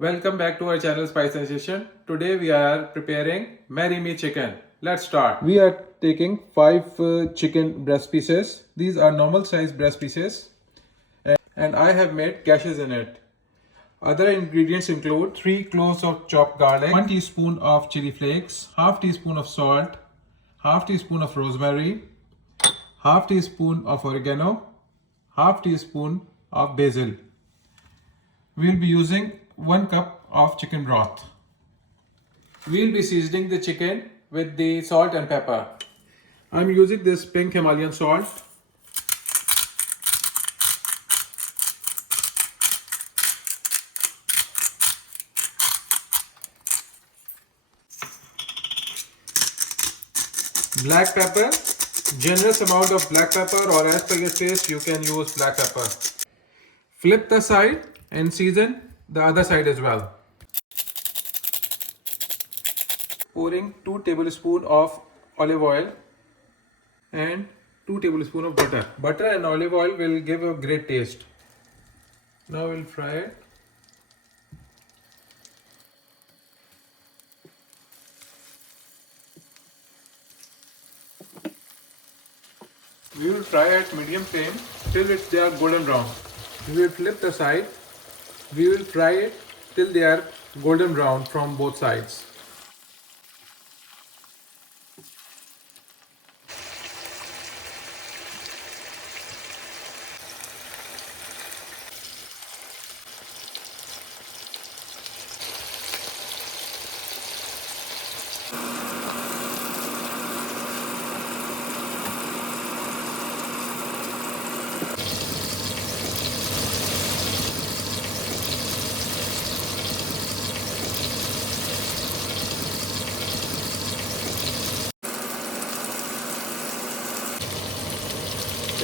Welcome back to our channel Spice Sensation. Today we are preparing Marry Me chicken. Let's start. We are taking 5 chicken breast pieces. These are normal size breast pieces and I have made gashes in it. Other ingredients include 3 cloves of chopped garlic, 1 teaspoon of chili flakes, half teaspoon of salt, half teaspoon of rosemary, half teaspoon of oregano, half teaspoon of basil. We will be using 1 cup of chicken broth. We will be seasoning the chicken with the salt and pepper. I am using this pink Himalayan salt. Black pepper, generous amount of black pepper, or as per your taste you can use black pepper. Flip the side and season the other side as well. Pouring 2 tablespoons of olive oil and 2 tablespoons of butter. Butter and olive oil will give a great taste. Now we'll fry it. We will fry at medium flame till they are golden brown. We will flip the side. We will fry it till they are golden brown from both sides.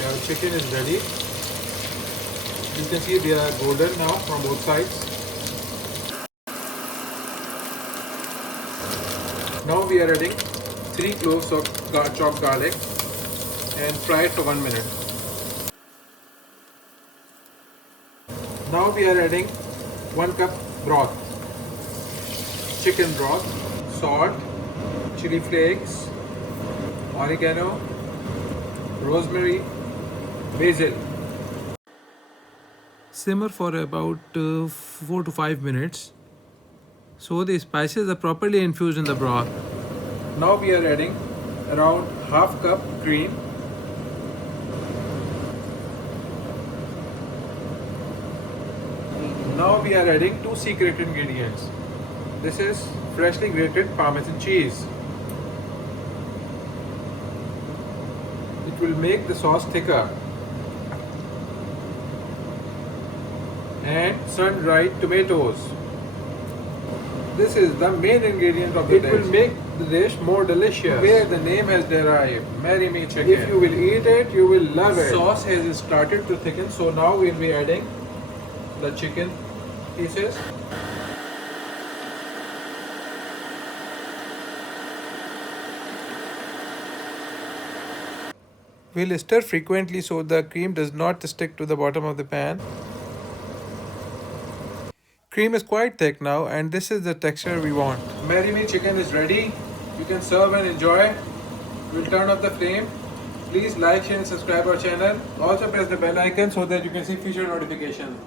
Our chicken is ready. You can see they are golden now from both sides. Now we are adding 3 cloves of chopped garlic and fry it for 1 minute. Now we are adding 1 cup broth, chicken broth, salt, chili flakes, oregano, rosemary, basil. Simmer for about 4 to 5 minutes so the spices are properly infused in the broth. Now we are adding around half cup cream, now we are adding 2 secret ingredients. This is freshly grated Parmesan cheese. It will make the sauce thicker. And sun-dried tomatoes. This is the main ingredient of the dish. It will make the dish more delicious. Where the name has derived, Marry Me chicken. If you will eat it, you will love it. Sauce has started to thicken, so now we will be adding the chicken pieces. We'll stir frequently so the cream does not stick to the bottom of the pan. Cream is quite thick now and this is the texture we want. Marry Me chicken is ready. You can serve and enjoy. We'll turn off the flame. Please like, share and subscribe our channel. Also press the bell icon so that you can see future notifications.